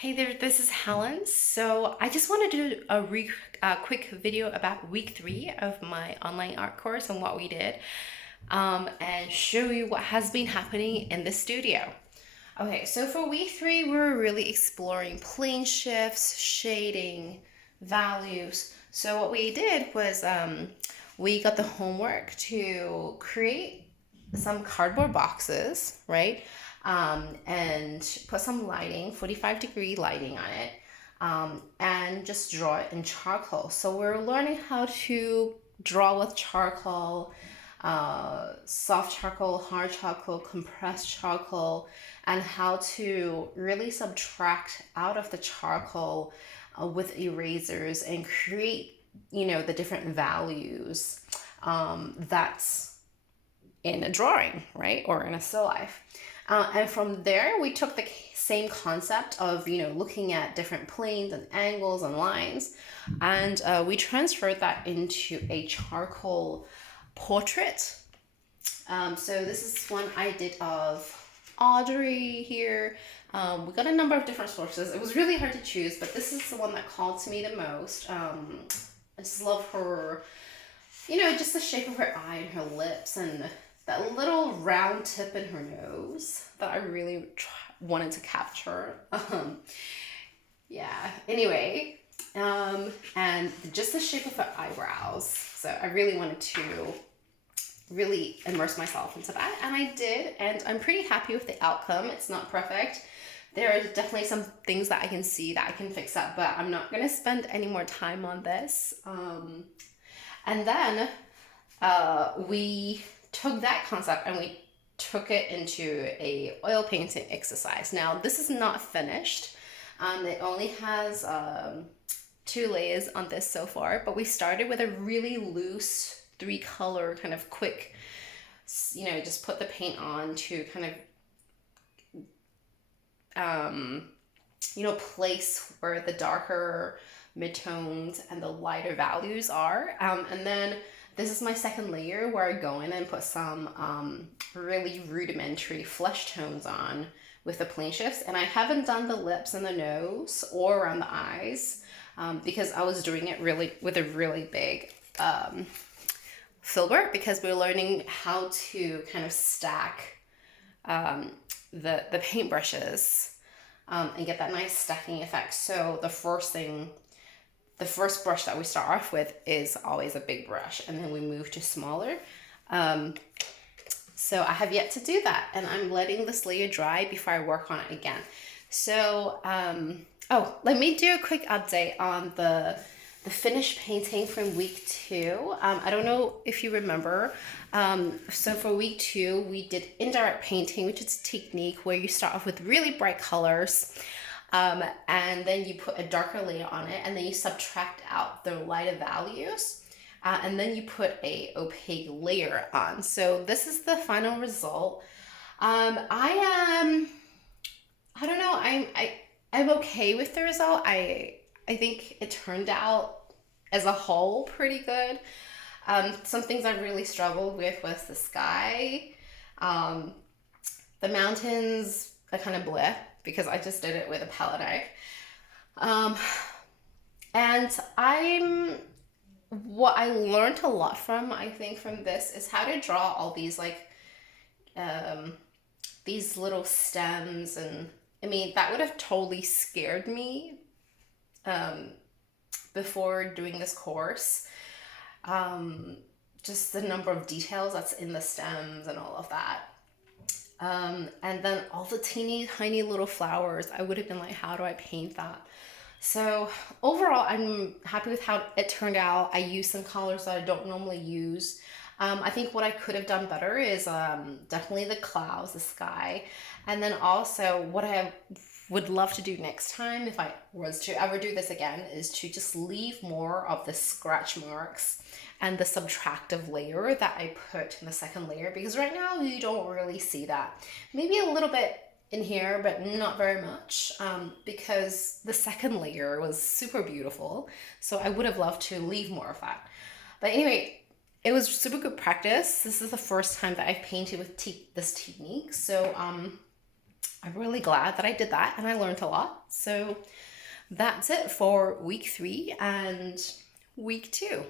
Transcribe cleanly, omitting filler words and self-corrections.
Hey there, this is Helen. So I just want to do a quick video about week 3 of my online art course and what we did, and show you what has been happening in the studio. Okay, so for week 3, we were really exploring plane shifts, shading, values. So what we did was we got the homework to create some cardboard boxes, right? And put some lighting, 45-degree lighting on it, and just draw it in charcoal. So we're learning how to draw with charcoal, soft charcoal, hard charcoal, compressed charcoal, and how to really subtract out of the charcoal with erasers and create, the different values that's in a drawing, right? Or in a still life. And from there, we took the same concept of, looking at different planes and angles and lines, and we transferred that into a charcoal portrait. So this is one I did of Audrey here. We got a number of different sources. It was really hard to choose, but this is the one that called to me the most. I just love her, just the shape of her eye and her lips and that little round tip in her nose that I really wanted to capture. Yeah, anyway, and just the shape of her eyebrows. So I really wanted to really immerse myself into that, and I did, and I'm pretty happy with the outcome. It's not perfect. There are definitely some things that I can see that I can fix up, but I'm not going to spend any more time on this. And then we took that concept and we took it into a oil painting exercise. Now this is not finished. It only has 2 layers on this so far, but we started with a really loose 3-color kind of quick, just put the paint on to kind of place where the darker midtones and the lighter values are. And then this is my second layer where I go in and put some really rudimentary flesh tones on with the plane shifts. And I haven't done the lips and the nose or around the eyes because I was doing it really with a really big filbert, because we're learning how to kind of stack the paintbrushes and get that nice stacking effect. So the first brush that we start off with is always a big brush, and then we move to smaller. So I have yet to do that, and I'm letting this layer dry before I work on it again. So, let me do a quick update on the finished painting from week 2. I don't know if you remember. So for week 2, we did indirect painting, which is a technique where you start off with really bright colors, and then you put a darker layer on it, and then you subtract out the lighter values, and then you put a opaque layer on. So this is the final result. I don't know. I'm okay with the result. I think it turned out as a whole pretty good. Some things I really struggled with was the sky. The mountains are kind of bleh because I just did it with a palette knife. And what I learned a lot from, I think, from this is how to draw all these these little stems, and I mean that would have totally scared me before doing this course. Just the number of details that's in the stems and all of that. And then all the teeny tiny little flowers, I would have been like, how do I paint that? So overall, I'm happy with how it turned out. I used some colors that I don't normally use. I think what I could have done better is definitely the clouds, the sky. And then also what I would love to do next time, if I was to ever do this again, is to just leave more of the scratch marks and the subtractive layer that I put in the second layer, because right now you don't really see that. Maybe a little bit in here, but not very much, because the second layer was super beautiful. So I would have loved to leave more of that. But anyway, it was super good practice. This is the first time that I've painted with this technique. So I'm really glad that I did that and I learned a lot. So that's it for week 3 and week 2.